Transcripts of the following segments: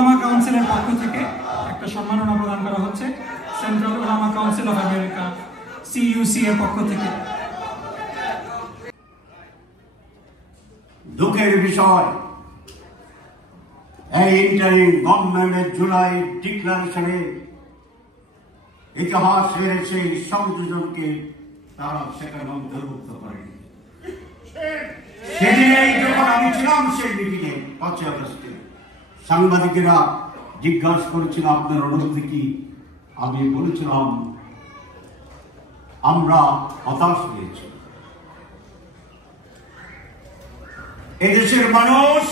উলামা কাউন্সিলের পক্ষ থেকে একটা সম্মাননা প্রদান করা হচ্ছে Central Ulama Council of America CUC এর পক্ষ থেকে। দুঃখের বিষয়, এই ইন্টারিম গভর্নমেন্টের জুলাই ডিক্লারেশনে ইতিহাসের সেই সংযোজনকে তারা সেখানে অন্তর্ভুক্ত করে। সেদিনেই যখন আমি ছিলাম সেই মিটিংয়ে 5 আগস্টে, সাংবাদিকেরা জিজ্ঞাসা করেছিল আপনার অনুভূতি কি, আমি বলেছিলাম আমরা হতাশ হয়েছি। এদেশের মানুষ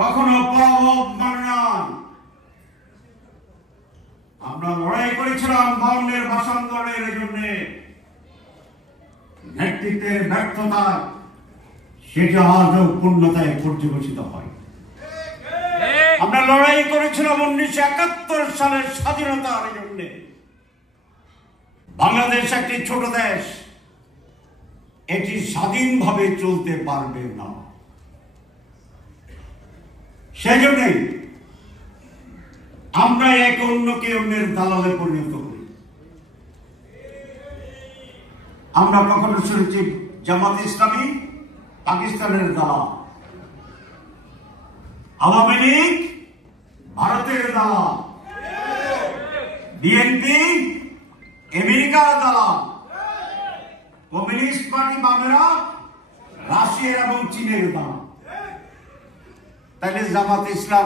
কখনো পরাভব মানে না। আমরা লড়াই করেছিলাম বাউন্নের ভাষান্দোলনের জন্য, নেতৃত্বের ব্যর্থতায় সেটি আজও পূর্ণতায় পর্যবেসিত হয়। আমরা লড়াই করেছিলাম 1971 সালের স্বাধীনতার জন্য। বাংলাদেশ একটি ছোট দেশ, এটি স্বাধীনভাবে চলতে পারবে না। সেজন্যই আমরা এক অন্যকে অন্যের দালালে পরিণত করি। আমরা কখনো শুনেছি জামাত ইসলামী পাকিস্তানের দালাল, আওয়ামী লীগ ভারতের দালাল, বিএনপি আমেরিকার দালাল, কমিউনিস্ট পার্টি বামেরা রাশিয়া এবং চীনের দালাল। তাহলে জামাত ইসলাম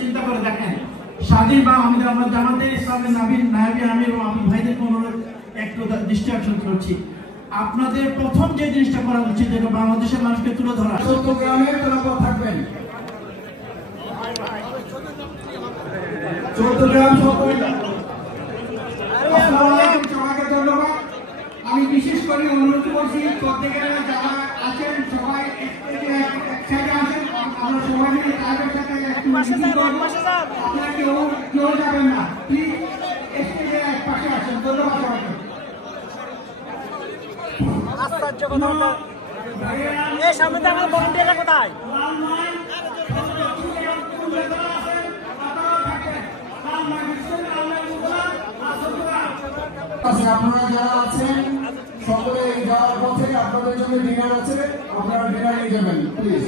চিন্তা করে দেখেন, স্বাধীন বা আমরা জামাতের ইসলামের নায়েবে আমির ও আমির ভাইদেরকে অনুরোধ একটু দৃষ্টি আকর্ষণ করছি। আপনাদের প্রথম যে জিনিসটা করা উচিত যেটা বাংলাদেশের মানুষকে তুলে ধরা, চট্টগ্রামে থাকবেন, চট্টগ্রাম সবাইকে ধন্যবাদ। আমি বিশেষ করে অনুরোধ করছি চট্টগ্রামে যারা আছেন সবাই একসাথে আসেন, আমরা সবাই মিলে তাদের সাথে একটু মিটিং করব। আপনারা কেউ যাবেন না, প্লিজ স্টেজে এক পাশে আসেন। ধন্যবাদ সবাইকে। আশ্চর্য কথা, এই সামনে তো আমার ভলান্টিয়াররা কোথায়? আপনারা যারা আছেন সকলে যাওয়ার পথে আপনাদের জন্য ডিনার আছে, আপনারা ডিনার নিয়ে যাবেন প্লিজ।